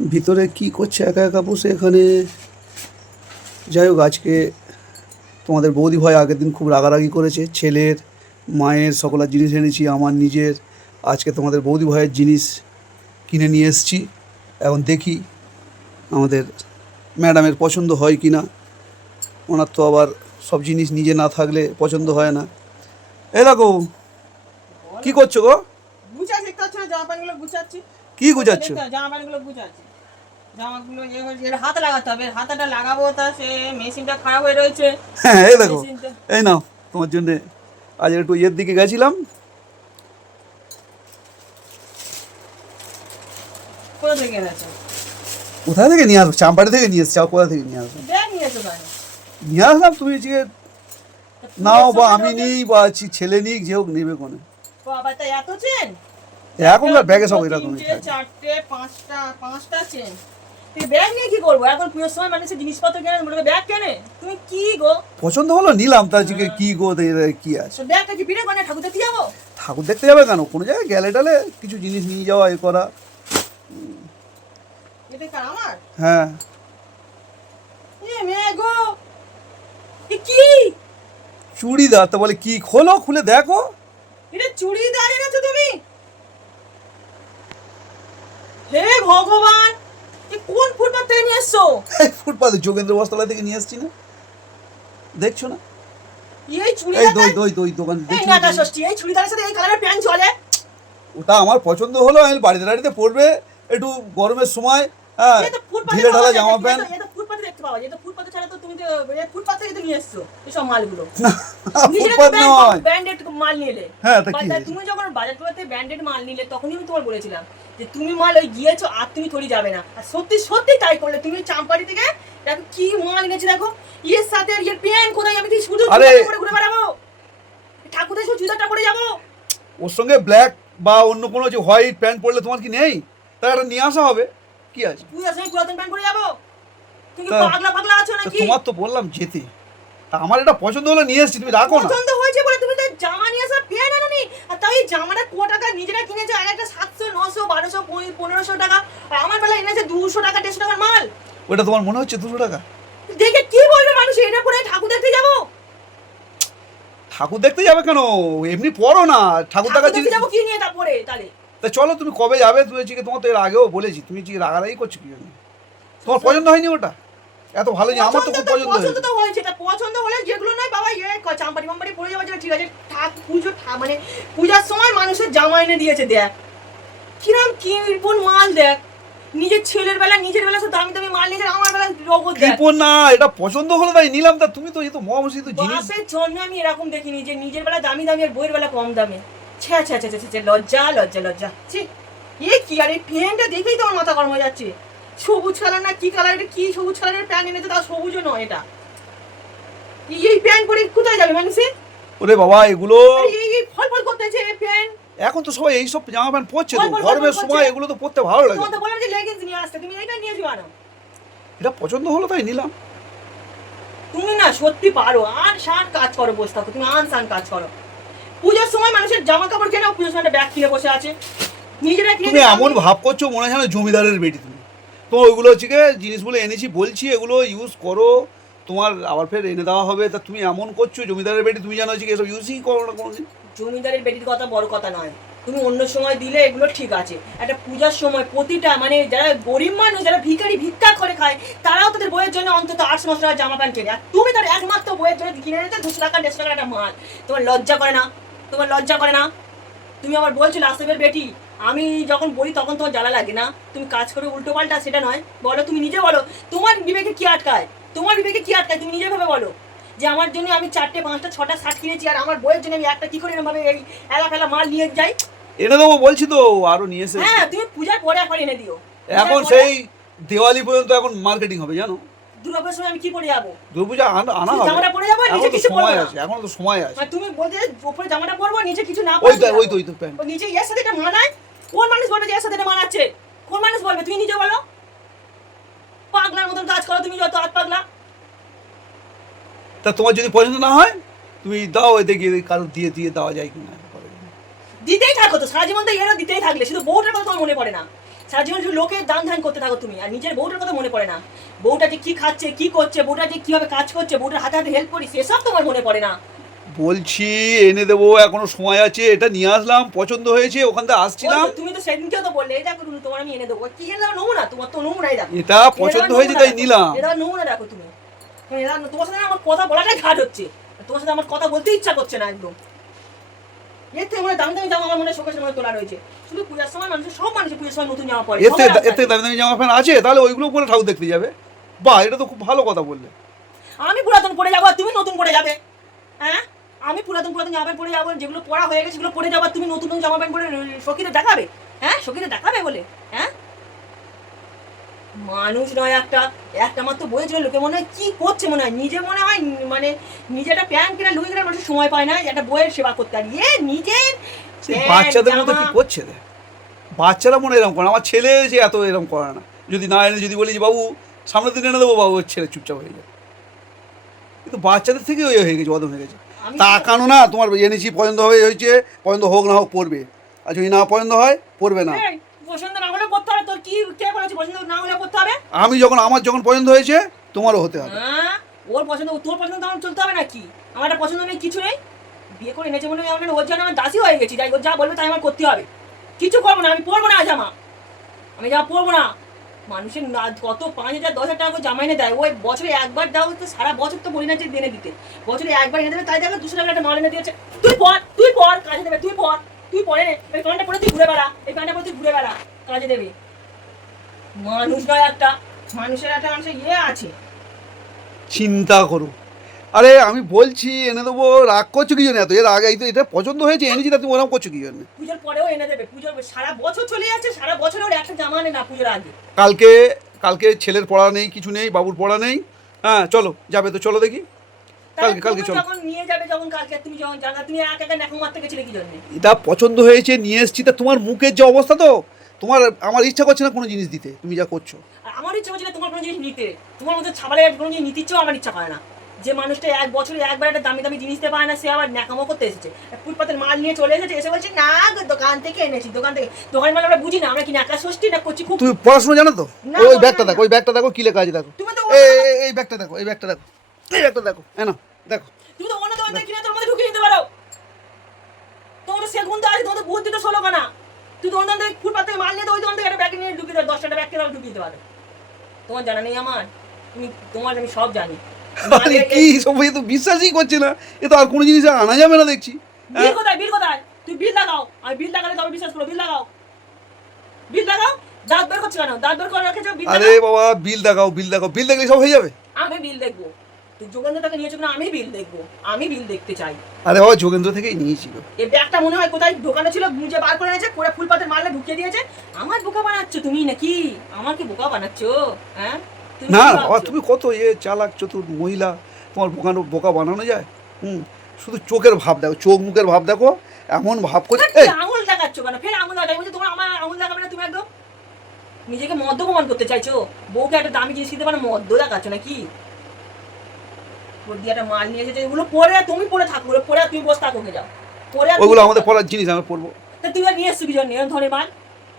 ভিতরে কি করছে একা একা বসে এখানে? যাই হোক, আজকে তোমাদের বৌদি ভাই আগের দিন খুব রাগারাগি করেছে। ছেলের, মায়ের সকলের জিনিস এনেছি, আমার নিজের। আজকে তোমাদের বৌদি ভাইয়ের জিনিস কিনে নিয়ে এসেছি। এখন দেখি আমাদের ম্যাডামের পছন্দ হয় কি না। ওনার তো আবার সব জিনিস নিজে না থাকলে পছন্দ হয় না। এই দেখো, কি করছো গো? গুছাচ্ছি, দেখতে পাচ্ছ না? জামা প্যান্টগুলো গুছাচ্ছি। কি গুজাচ্ছো? জামা প্যান্টগুলো গুছাচ্ছি। জামাগুলো এর হাতে লাগাতে হবে, হাতাটা লাগাবো, তা সে মেশিনটা খারাপ হয়ে রয়েছে। হ্যাঁ, এই দেখো, মেশিনটা এই নাও তোমার জন্যে। আজ একটু ইয়ের দিকে গেছিলাম। কোথা থেকে এনেছো? কোথা থেকে নিয়ে আসবো? চাম্পাড়ি থেকে নিয়ে এসছি। আর কোথা থেকে নিয়ে আসবো? ব্যাগ নিয়েছো কেন? নিয়ে আসলাম, তুমি যে তা নাও, বা পুজোর আমি সময় নিই, বা ছেলে নিক, যে হোক নেবে কোনে। বাবা, তা এত চেন? এখনকার ব্যাগে সব দুটো, এরকমই তিনটে, থাকে। চারটে, পাঁচটা চেন। তুই ব্যাগ নিয়ে কি করবো? এখন পুজোর সময় মানুষের জিনিসপত্র কেনে, মনে ব্যাগ কেনে? তুমি কি গো? পছন্দ হলো নিলাম, তার আজকে কি গো, এর কি আছে? তো ব্যাগটা কি বিড়ে কোনে ঠাকুর দেখতে যাবো? ঠাকুর দেখতে যাবে কেন? কোনো জায়গায় গেলে টালে কিছু জিনিস নিয়ে যাওয়া, এ করা। এটা কার, আমার? হ্যাঁ। এ মেয়ে গো, এ কি? চুড়িদার তো বলে কি? খোলো, খুলে দেখো। এটা চুড়িদার এনেছো তুমি? হে ভগবান, এ কোন ফুটপাত থেকে নিয়ে এসছো? ফুটপাতে যোগেন্দ্র বস্ত্রালয় থেকে নিয়ে এসছি না, দেখছো না? এই এই চুড়িদার, দই দোকান এই দেখছো নাকা না? ষষ্ঠী, এই চুড়িদারের সাথে এই কালারের প্যান্ট চলে? ওটা আমার পছন্দ হলো, আমি বাড়িতে টাড়িতে পরবে একটু গরমের সময়। হ্যাঁ, এটা তো ফুটপাতে ঢিলে পাওয়া ঢালা যায়, জামা প্যান্ট। এটা ফুটপাতে দেখতে পাওয়া যায়। এটা ফুটপাতে ছাড়া তো তুমি তো ফুটপাত থেকে তো নিয়ে এসছো এইসব মালগুলো। ফুটপাত নয়। ব্র্যান্ডেড মাল নিলে। হ্যাঁ, তা কি হয়েছে? তুমি যখন বাজারগুলোতে ব্র্যান্ডেড মাল নিলে, তখনই আমি তোমার বলেছিলাম যে তুমি মাল ওই গিয়েছো আর তুমি থরি যাবে না। আর সত্যি সত্যি তাই করলে। তুমি চাম্পাড়ি থেকে দেখো কি মাল এনেছি, দেখো এর সাথে আর এর প্যান্ট কোথায়? আমি কি শুধু আরে, চুড়িদার পরে ঘুরে বেড়াবো? ঠাকুরের শুধু চুড়িদারটা পরে যাবো? ওর সঙ্গে ব্ল্যাক বা অন্য কোনো যে হোয়াইট প্যান্ট পরলে তোমার কি নেই? তার একটা নিয়ে আসা হবে, কি আছে? পুজোর সময় পুরাতন প্যান্ট পরে যাবো? তুমি কি তা- পাগলা পাগলা আছো তা নাকি? তোমার তো বললাম যেতে, তা আমার এটা পছন্দ হলো নিয়ে এসছি, তুমি রাখো না। পছন্দ হয়েছে বলে তুমি তো জামা নিয়ে আসা প্যান্ট আনোনি। আর তাও এই জামাটা কো টাকা নিজেরা কিনেছে, আর একটা 700, 900, 1200, 1500 টাকা। আর আমার বেলা এনেছে 200 টাকা, 150 টাকার মাল। ওটা তোমার মনে হচ্ছে 200 টাকা? দেখে কি বলবে মানুষ? এটা পরে ঠাকুর দেখতে যাবো? ঠাকুর দেখতে যাবে কেন? এমনি পড়ো না, ঠাকুর ঠাকুর দেখার দেখতে জিনিস। যাবো কি নিয়ে তারপরে তাহলে? তা চলো, তুমি কবে যাবে? তুমি হচ্ছে কি, তোমার তো এর আগেও বলেছি, তুমি যে রাগারাগি করছো কি জন্য? তোমার পছন্দ হয়নি ওটা? এত ভালো যে আমার তো খুব পছন্দ পছন্দ হয়েছে। তো হয়েছে। তা পছন্দ হলে যেগুলো নয় বাবা, চাম্পারি মাম্পারি পরে যাওয়া যায়, ঠিক আছে। পুজো মানে পূজার সময় মানুষের জামা এনে দিয়েছে, দেখ কিরম কিরপন মাল, দেখ নিজের ছেলের বেলা নিজের বেলা সব দামি দামি মাল নিয়েছে, আমার বেলা রগত দেখ। কৃপণ না, এটা পছন্দ হলো তাই নিলাম। তা তুমি তো এই তো মহামসিত জিনিস। বাপের জন্য আমি এরকম দেখিনি যে নিজের বেলা দামি দামি আর বইয়ের বেলা কম দামে। ছ্যা ছ্যা ছ্যা ছ্যা, লজ্জা লজ্জা লজ্জা। ছি, এ কি? আর এই প্যান্টটা দেখেই তো আমার মাথা গরম হয়ে যাচ্ছে। সবুজ কালার না কি কালার, এটা কি সবুজ কালারের প্যান্ট এনেছে? তাও সবুজও নয় এটা। এই প্যান্ট পরে কোথায় যাবে মানুষে? ওরে বাবা, এগুলো এই ফল ফল করতেছে এই প্যান্ট। এখন তো সবাই এইসব জামা প্যান্ট পরছে তো, বল, বল, বল, গরমের বল, সময় বলছে। এগুলো তো পরতে ভালো লাগে। তোমার তো বললাম যে লেগিংস নিয়ে আসতে, তুমি এটা নিয়ে যাও না। এটা পছন্দ হলো তাই নিলাম। তুমি না সত্যি পারো, আর শান কাজ করো, বসে থাকো তুমি, আন শান কাজ করো। পূজার সময় মানুষের জামা কাপড় কেনাও, পূজার সময় ব্যাগ কিনে বসে আছে নিজেরা কিনে। তুমি এমন ভাব করছো মনে হয় না জমিদারের বেটি তুমি। তোমার ওইগুলো হচ্ছে কি, জিনিসগুলো এনেছি বলছি এগুলো ইউজ করো, তোমার আবার ফের এনে দেওয়া হবে। তা তুমি এমন করছো জমিদারের বেটি, তুমি জানো হচ্ছে কি এসব ইউজই করো না কোনোদিন। জমিদারের বেটির কথা বড় কথা নয়, তুমি অন্য সময় দিলে এগুলো ঠিক আছে। একটা পূজার সময় প্রতিটা মানে যারা গরিব মানুষ, যারা ভিখারি ভিক্ষা করে খায়, তারাও তাদের বইয়ের জন্য অন্তত 800-900 টাকা জামা প্যান্ট কেনে। আর তুমি তার একমাত্র বইয়ের জন্য কিনে এনেছো 200 টাকা 150 টাকার একটা মাল। তোমার লজ্জা করে না? তোমার লজ্জা করে না? তুমি আবার বলছো লাস্টের বেটি। আমি যখন বলি তখন তোমার জ্বালা লাগে না? তুমি কাজ করে উল্টো পাল্টা, সেটা নয়। বলো, তুমি নিজে বলো, তোমার বিবেকে কি আটকায়? তোমার বিবেকে কি আটকায়? তুমি নিজে ভেবে বলো যে আমার জন্য আমি 4টে 5টা 6টা শার্ট কিনেছি, আর আমার বইয়ের জন্য আমি একটা কি করে এরকম ভাবে এই এলা ফেলা মাল নিয়ে যাই? এনে দেবো বলছি তো, আরো নিয়ে এসে। হ্যাঁ, তুমি পূজার পরে এখন এনে দিও। এখন সেই দিওয়ালি পর্যন্ত এখন মার্কেটিং হবে জানো। দুর্গাপুজোর সময় আমি কি পরে যাবো? দুর্গাপূজা আনা শুধু হবে। জামাটা পরে যাবো, এখন নিচে তো কিছু পরবো সময় না। আছে, এখন তো সময় আছে। মানে তুমি বলতে উপরে জামাটা পরবো, নিচে কিছু না ওই পরে তো ওই তো প্যান্ট। নিচে এর সাথে এটা মানায়? কোন মানুষ বলবে যে এর সাথে এটা মানাচ্ছে? কোন মানুষ বলবে? তুমি নিজে বলো। পাগলার মতন কাজ করো তুমি, যত হাত পাগলা। তা তোমার যদি পছন্দ না হয় তুমি দাও, এতে গিয়ে কারো দিয়ে দিয়ে দেওয়া যায় কিনা। দিতেই থাকো তো সারা জীবন, তো এরা দিতেই থাকলে শুধু বউটার কথা তোমার মনে পড়ে না। সারা জীবন শুধু লোকের দান ধ্যান করতে থাকো তুমি, আর নিজের বউটার কথা মনে পড়ে না। বউটা যে কি খাচ্ছে, কি করছে, বউটা যে কিভাবে কাজ করছে, বউটার হাতে হাতে হেল্প করি, সেসব তোমার মনে পড়ে না। বলছি এনে দেবো, এখনো সময় আছে, এটা নিয়ে আসলাম, পছন্দ হয়েছে, ওখান থেকে আসছিলাম। ওই তো, তুমি তো সেদিনকেও তো বললে এই দেখো তুমি, তোমার আমি এনে দেবো। কি এনে দেবো? নমুনা, তোমার তো নমুনাই দেখো। এটা পছন্দ হয়েছে তাই নিলাম। এটা নমুনা দেখো তুমি। তোমার সাথে আমার কথা বলাটাই ঘাট হচ্ছে, তোমার সাথে আমার কথা বলতে ইচ্ছা করছে না একদম। এর থেকে মনে দামি দামি জামা আমার মনে শোকের সময় তোলা রয়েছে, শুধু পূজার সময় মানুষের, সব মানুষের পূজার সময় নতুন জামা পরে। এর থেকে দামি দামি জামা প্যান্ট আছে, তাহলে ওইগুলো পরে ঠাকুর দেখতে যাবে। বাহ, এটা তো খুব ভালো কথা বললে। আমি পুরাতন পরে যাবো আর তুমি নতুন পরে যাবে? হ্যাঁ, আমি পুরাতন পুরাতন জামা প্যান্ট পরে যাবো, যেগুলো পরা হয়ে গেছে সেগুলো পরে যাবো, আর তুমি নতুন নতুন জামা প্যান্ট পরে সখীরে দেখাবে? হ্যাঁ, সখীরে দেখাবে বলে? হ্যাঁ, মানুষ নয় একটা, একটা মাত্র বইয়ের জন্য লোকে মনে হয় কি করছে, মনে হয় নিজে মনে হয় মানে নিজে একটা প্যান্ট কেনা লুঙ্গি কেনার মানুষের সময় পায় না একটা বইয়ের সেবা করতে, আর নিজের বাচ্চাদের মতো কি করছে রে? বাচ্চারা মনে এরকম করে, আমার ছেলে যে এত এরকম করে না। যদি না এনে, যদি বলি যে বাবু সামনের দিন এনে দেবো, বাবু ওর ছেলে চুপচাপ হয়ে যায়। কিন্তু বাচ্চাদের থেকে ওই হয়ে গেছে, অদম হয়ে গেছে। তাকানো না, তোমার এনেছি, পছন্দ হয়েছে, পছন্দ হোক না হোক পড়বে, আর যদি না পছন্দ হয় পড়বে না। পছন্দ না হলে পড়তে হবে, তোর কি কে বলেছে পছন্দ না হলে পড়তে হবে? আমার যখন পছন্দ হয়েছে তোমারও হতে হবে। হ্যাঁ, ওর পছন্দ, তোর পছন্দ আমার চলতে হবে নাকি? আমার একটা পছন্দ নেই, কিছু নেই, বিয়ে করে এনেছে মনে হয় আমার, ওর জন্য আমার দাসী হয়ে গেছি, যাই ও যা বলবে তাই আমার করতে হবে। কিছু করবো না, আমি পরবো না জামা, আমি জামা পরবো না। মানুষের কত 5,000 10,000 টাকা করে জামা এনে দেয়, ওই বছরে একবার দাও তো, সারা বছর তো বলি না যে এনে দিতে, বছরে একবার এনে দেবে, তাই দেখো 200 টাকা একটা মাল এনে দিয়েছে, তুই পর কাজে দেবে, তুই পরে নে, এই প্যান্টটা পরে তুই ঘুরে বেড়া, এই প্যান্টটা পরে তুই ঘুরে বেড়া, কাজে দেবে। মানুষ নয় একটা, মানুষের একটা মানুষের ইয়ে আছে। চিন্তা করো। আরে আমি বলছি এনে দেবো, রাগ করছো কি জন্য এত? এর আগে এই তো এটা পছন্দ হয়েছে এনেছি, তা তুমি ওরকম করছো কি জন্য? পুজোর পরেও এনে দেবে, পুজোর সারা বছর চলে যাচ্ছে, সারা বছর ওর একটা জামা আনে না পুজোর আগে। কালকে ছেলের পড়া নেই, কিছু নেই, বাবুর পড়া নেই। হ্যাঁ চলো, যাবে তো চলো দেখি। কালকে চলো। যখন নিয়ে যাবে, যখন কালকে তুমি যখন জানা, তুমি একা একা নেকো মারতে গেছিলে কি জন্য? এটা পছন্দ হয়েছে নিয়ে এসছি, তা তোমার মুখের যে অবস্থা, তো তোমার আমার ইচ্ছা করছে না কোনো জিনিস দিতে, তুমি যা করছো। আর আমার ইচ্ছা হচ্ছে না তোমার কোনো জিনিস নিতে, তোমার মধ্যে ছাবালের কোনো জিনিস নিতে ইচ্ছেও আমার ইচ্ছা করে না। যে মানুষটা এক বছরে একবার একটা দামি দামি জিনিস দিতে পারে না, সে আবার ন্যাকামো করতে এসেছে, ফুটপাতের মাল নিয়ে চলে এসেছে, এসে বলছে না দোকান থেকে এনেছি, দোকান থেকে। দোকানের মাল আমরা বুঝি না, আমরা কি ন্যাকা ষষ্ঠী না করছি খুব। তুমি পড়াশোনা জানো তো? না, ওই ব্যাগটা দেখো, ওই ব্যাগটা দেখো, কি লেখা আছে দেখো। তুমি তো এই ব্যাগটা দেখো, এই ব্যাগটা দেখো, এই ব্যাগটা দেখো, হ্যাঁ না দেখো। তুমি তো অন্য দোকান থেকে কিনে তোর মধ্যে ঢুকিয়ে নিতে পারো, তোমার তো সে গুণ তো আছে, তোমার তো বুদ্ধি তো 16 কানা। তুই তো অন্য দোকান থেকে ফুটপাত থেকে মাল নিয়ে তো ওই দোকান থেকে একটা ব্যাগ নিয়ে ঢুকিয়ে দেবে, 10টা ব্যাগ কেন ঢুকিয়ে দিতে পারো? তোমার জানা নেই আমার, তোমার আমি সব জানি। আরে কি সবাই তো বিশ্বাসই করছে না, এ তো আর কোনো জিনিস আনা যাবে না দেখছি। বিল কোথায়, বিল কোথায়? তুই বিল লাগাও, আমি বিল লাগালে তবে বিশ্বাস করো, বিল লাগাও, বিল লাগাও। দাঁত বের করছো কেন? দাঁত বের করে রেখেছো, বিল আরে লাগাও। বাবা বিল দেখাও, বিল দেখাও, বিল দেখলে সব হয়ে যাবে। আমি বিল দেখবো, তুই যোগেন্দ্র থেকে নিয়েছো না, আমি বিল দেখবো, আমি বিল দেখতে চাই। আরে বাবা যোগেন্দ্র থেকেই নিয়েছিল। এই ব্যাগটা মনে হয় কোথায় দোকানে ছিল, মুজে বার করে এনেছে, করে ফুলপাতের মালে ঢুকিয়ে দিয়েছে। আমার বোকা বানাচ্ছো তুমি নাকি? আমাকে বোকা বানাচ্ছো? হ্যাঁ, তুমি না কি বাবা, ভাবছো? তুমি কত চালাক চতুর মহিলা, তোমার বোকা বানানো যায়? শুধু চোখের ভাব দেখো, চোখ মুখের ভাব দেখো, এমন ভাব করছে। ফের আঙুল দেখাচ্ছ কেন? ফের আঙুল দেখাই বলছে, তোমার আমার আঙুল দেখাবে না তুমি একদম? নিজেকে মদ্য প্রমাণ করতে চাইছো? বউকে একটা দামি জিনিস দিতে পারো, মদ্য দেখাচ্ছ নাকি? দিয়ে একটা মাল নিয়ে এসেছে, এগুলো পরে তুমি পরে থাকো, ওগুলো পরে তুমি বসে থাকো, যাও পরে। ওগুলো আমাদের পড়ার জিনিস, আমি পড়বো। তা তুই আর নিয়ে এসছো কি জন্য এরকম ধরনের মাল?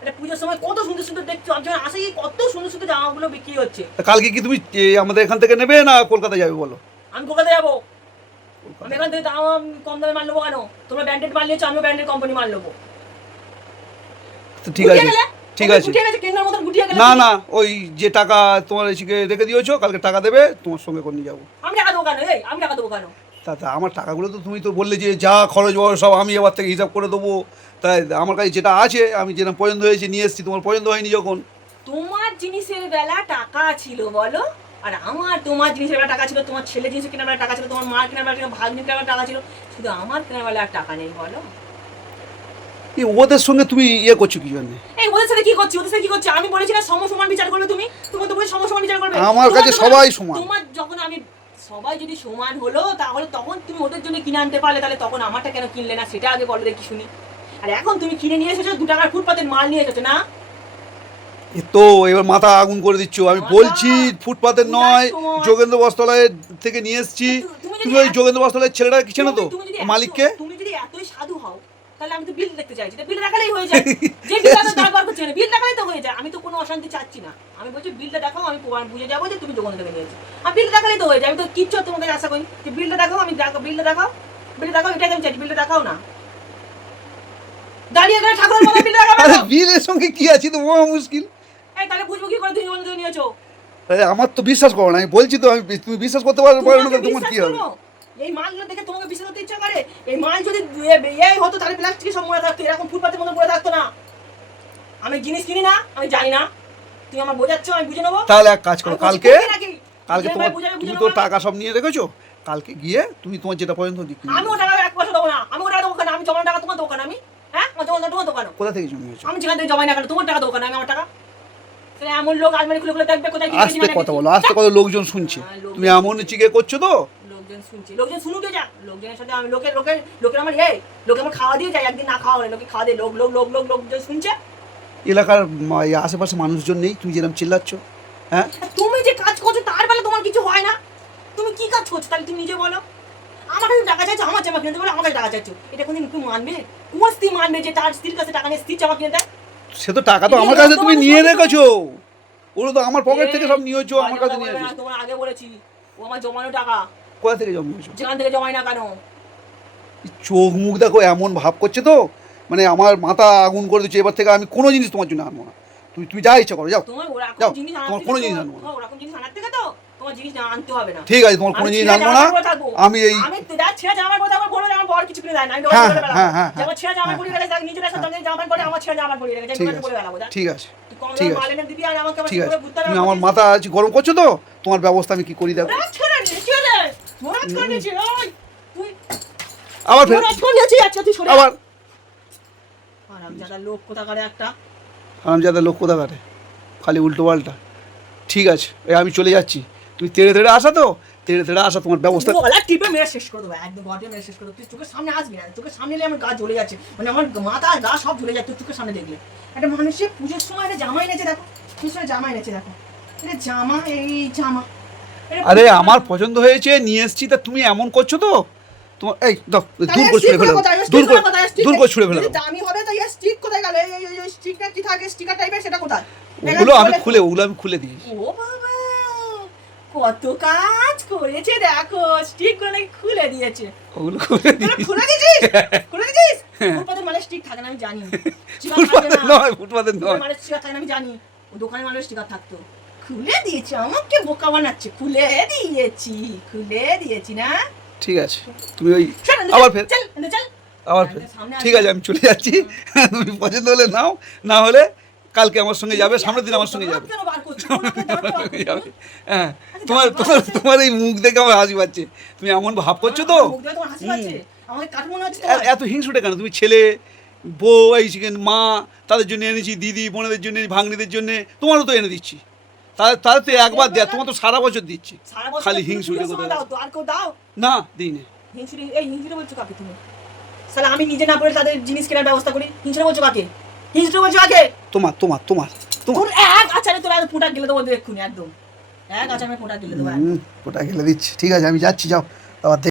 এটা পুজোর সময় কত সুন্দর সুন্দর দেখছো, একজন আসে কত সুন্দর সুন্দর জামাগুলো বিক্রি হচ্ছে। তা কালকে কি তুমি আমাদের এখান থেকে নেবে না কলকাতা যাবে বলো? আমি কলকাতা যাবো, আমি এখান থেকে দাম কম দামে মাল নেবো কেন? তোমরা ব্র্যান্ডেড মাল নিয়েছো, আমিও ব্র্যান্ডেড কোম্পানি মাল নেবো। তো ঠিক আছে, ঠিক আছে। গুটিয়ে গেছে, কেন্দ্রের মতন গুটিয়ে গেলে। না না, ওই যে টাকা তোমার এসে রেখে দিয়েছো, কালকে টাকা দেবে, তোমার সঙ্গে করে নিয়ে যাবো। আমি টাকা দেবো কেন? এই আমি টাকা দেবো কেন? তা আমার টাকাগুলো তো তুমি তো বললে যে যা খরচ বড় সব আমি এবার থেকে হিসাব করে দেবো। তাই আমার কাছে যেটা আছে, আমি যেটা পছন্দ হয়েছে নিয়ে এসেছি, তোমার পছন্দ হয়নি যখন। তোমার জিনিসের বেলা টাকা ছিল বলো, আর তোমার জিনিসের বেলা টাকা ছিল, তোমার ছেলে জিনিস কেনার বেলা টাকা ছিল, তোমার মা কেনার বেলা, ভাগ্নি কেনার বেলা টাকা ছিল, শুধু আমার কেনার বেলা আর টাকা নেই বলো? ওদের সঙ্গে তুমি করছো কি জন্য? এই ওদের সাথে কি করছি, ওদের সাথে কি করছি? আমি বলেছি না সমসমান বিচার করবে তুমি, তোমার তো বলে সমসমান বিচার করবে। আমার কাছে সবাই সমান। তোমার যখন আমি সবাই যদি সমান হলো, তাহলে তখন তুমি ওদের জন্য কিনে আনতে পারলে, তাহলে তখন আমারটা কেন কিনলে না সেটা আগে বলো দেখি শুনি। আর এখন তুমি কিনে নিয়ে এসেছো 2 টাকার ফুটপাতের মাল নিয়ে এসেছো না? তো এবার মাথা আগুন করে দিচ্ছ। আমি বলছি ফুটপাতের নয়, যোগেন্দ্র বস্ত্রালয়ের থেকে নিয়ে এসেছি। তুমি ওই যোগেন্দ্র বস্ত্রালয়ের ছেলেটা কি চেনো তো মালিককে? তুমি যদি এতই সাধু হও, তাহলে আমি তো বিল দেখতে চাইছি, বিল দেখালেই হয়ে যায়। যে বিল দাদা দরকার করছে না, বিল দেখালেই তো হয়ে যায়। আমি তো কোনো অশান্তি চাচ্ছি না, আমি বলছি বিলটা দেখাও, আমি বুঝে যাবো যে তুমি দোকান থেকে নিয়েছো। আমি বিলটা দেখালেই তো হয়ে যায়, আমি তো কিচ্ছু তোমাকে আশা করি যে বিলটা দেখাও, আমি বিলটা দেখাও, এটাই আমি চাইছি, বিলটা দেখাও না। দাঁড়িয়ে গেলে ঠাকুরের মতো বিলটা দেখাও। আরে বিলের সঙ্গে কি আছে তো মহা মুশকিল। এই তাহলে বুঝবো কি করে তুমি দোকান থেকে নিয়েছো? আরে আমার তো বিশ্বাস করো না, আমি বলছি তো, আমি তুমি বিশ্বাস করতে পারো না তো তোমার কি হবে? এই মালগুলো দেখে তোমাকে বিশ্বাস করতে ইচ্ছা করে? এই মাল যদি এই হতো তাহলে প্লাস্টিকের সব মনে থাকতো, এরকম ফুটপাতের মতো পড়ে থাকতো না। আমি জিনিস কিনি না, আমি জানি না, তুমি আমার বোঝাচ্ছ, আমি বুঝে নেবো। তাহলে এক কাজ করো, কালকে তোমার তুমি তো বুঝে টাকা সব নিয়ে রেখেছো, কালকে গিয়ে তুমি তোমার যেটা পর্যন্ত আমি ও টাকা 1 পয়সা দেবো না, আমি ও টাকা দেবো কেন? আমি জমানো টাকা তোমার দোকান, আমি হ্যাঁ তোমার দোকান। কোথা থেকে জমিয়েছো? আমি যেখান থেকে জমাই না কেন, তোমার টাকা দোকান, আমি আমার টাকা। তাহলে এমন লোক আলমারি খুলে খুলে দেখবে কোথায় কি আস্তে কথা বলো, আস্তে কথা, লোকজন শুনছে তুমি এমন চিকে করছো তো। লোকজন শুনছে, লোকজন শুনুকে যা, লোকজনের সাথে আমি লোকের আমার লোকে আমার খাওয়া দিয়ে যায়, একদিন না খাওয়া হলে লোকে খাওয়া দিয়ে লোকজন শুনছে। এলাকার আশেপাশে মানুষজন নেই, তুমি যেরকম চিল্লাচ্ছ? হ্যাঁ তুমি যে কাজ করছো তার বেলা তোমার কিছু হয় না, তুমি কি কাজ করছো তাহলে তুমি নিজে বলো। আমার কাছে টাকা চাইছো, আমার জামা কিনতে বলে আমার কাছে টাকা চাইছো, এটা কোনদিন একটু মানবে? কোন স্ত্রী মানবে যে তার স্ত্রীর কাছে টাকা নিয়ে স্ত্রীর জামা কিনে দেয়? সে তো টাকা তো আমার কাছে তুমি নিয়ে রেখেছো, ওগুলো তো আমার পকেট থেকে সব নিয়েছো, আমার কাছে নিয়ে এসেছো। তোমার আগে বলেছি ও আমার জমানো টাকা। কোথা থেকে জমিয়েছো? যেখান থেকে জমাই না কেন। চোখ মুখ দেখো এমন ভাব করছে তো, মানে আমার মাথা আগুন করে দিচ্ছে। এবার থেকে আমি কোনো জিনিস তোমার জন্য আনবো না, তুমি যা ইচ্ছা করো যাও। তোমার যাও, ওরকম জিনিস তোমার কোনো জিনিস আনবো না। ওরকম জিনিস আনার থেকে তো তোমার জিনিস আনতে হবে না। ঠিক আছে, তোমার কোনো জিনিস আনবো না। আমি এই ছেঁড়া জামার পরে আমার বড় আমার বড় কিছু কিনে দেয় না, আমি হ্যাঁ, দোকানে হ্যাঁ, হ্যাঁ, যেমন ছেঁড়া জামা পরে গেলে তার নিজের সাথে জামা পরে আমার ছেঁড়া জামা পরে গেলে ঠিক দোকানে আছে, পরে গেলাম। ঠিক আছে, কম ঠিক দামে আছে, মাল এনে দিবি আর আমাকে আবার ঠিক আছে। ঘুরতে হবে। তুমি আমার মাথা আজ গরম করছো তো, তোমার ব্যবস্থা আমি কি করি দেখো। রাজ করে নিয়েছি রে, রাজ করে নিয়েছি। ওই তুই আবার ফের রাজ করে নিয়েছি, আচ্ছা তুই সরে আবার আরামজাদা লোক কোথাকারে একটা। হারামজাদা লোক কোথা কাটে, খালি উল্টো পাল্টা। ঠিক আছে, এই আমি চলে যাচ্ছি, তুমি তেড়ে তেড়ে আসা তো, তেড়ে তেড়ে আসা, তোমার ব্যবস্থা। গলা টিপে মেরে শেষ করে দেবো, একদম গলা টিপে মেরে শেষ করে দেবো। তুই চোখের সামনে আসবি না, চোখের সামনে এলে আমার গা জ্বলে যাচ্ছে, মানে আমার মাথা গা সব জ্বলে যাচ্ছে চোখের সামনে দেখলে। একটা মানুষের পুজোর সময় একটা জামা এনেছে দেখো, পুজোর সময় জামা এনেছে দেখো, এটা জামা, এই জামা। আরে আমার পছন্দ হয়েছে, নিয়ে এসেছি, তা তুমি এমন করছো তো। তোমার এই দাও, দূর করে ছুঁড়ে ফেলো, দূর করে ছুঁড়ে ফেলো। দামি হবে তো এই স্টিক কোথায় গেল? এই স্টিকার কি থাকে, স্টিকার টাইপের, সেটা কোথায়? ওগুলো আমি খুলে দিয়েছি। ও বাবা, কত কাজ করেছে দেখো, স্টিক গুলো খুলে দিয়েছে। ওগুলো খুলে দিয়েছি। খুলে দিয়েছিস? খুলে দিয়েছিস? ফুটপাতের মালের স্টিক থাকে না আমি জানি। ফুটপাতের নয়, ফুটপাতের নয়। মালের স্টিকার থাকে না আমি জানি। ও দোকানে মালের স্টিকার থাকতো। খুলে দিয়েছি, আমাকে বোকা বানাচ্ছে। খুলে দিয়েছি না? ঠিক আছে, তুমি ওই আবার ফের চল চল আবার ফের। ঠিক আছে, আমি চলে যাচ্ছি, তুমি পছন্দ হলে নাও, না হলে কালকে আমার সঙ্গে যাবে, সামনের দিন আমার সঙ্গে যাবে। কেন বার করছিস? কোনকে দাঁত বার করছিস? যাবে। হ্যাঁ, তোমার এই মুখ দেখে আমার হাসি পাচ্ছে, তুমি এমন ভাব করছো তো। মুখ দেখে তোমার হাসি পাচ্ছে? আমাকে কাঠ মনে হচ্ছে এত হিংসুটে কেন? তুমি ছেলে, বউ, এই মা, তাদের জন্য এনেছি, দিদি বোনেদের জন্য, ভাগ্নিদের জন্য, তোমারও তো এনে দিচ্ছি। তাদের তো একবার দেয়, তোমার তো সারা বছর দিচ্ছি। খালি হিংসুটে কোথায় দাও তো, আর কেউ দাও না, দিই না। হিংসুটে, এই হিংসুটে বলছো কাকে তুমি? শালা আমি নিজে না পড়ে তাদের জিনিস কেনার ব্যবস্থা করি, হিংসুটে বলছো কাকে? হিংসুটে বলছো কাকে? তোমার তোর এক আচারে তোর ফুটা গেলে দেবো এক্ষুনি, একদম এক আচারে ফুটা গেলে দেবো। ওটা গেলে দিচ্ছি। ঠিক আছে, আমি যাচ্ছি, যাও আবার।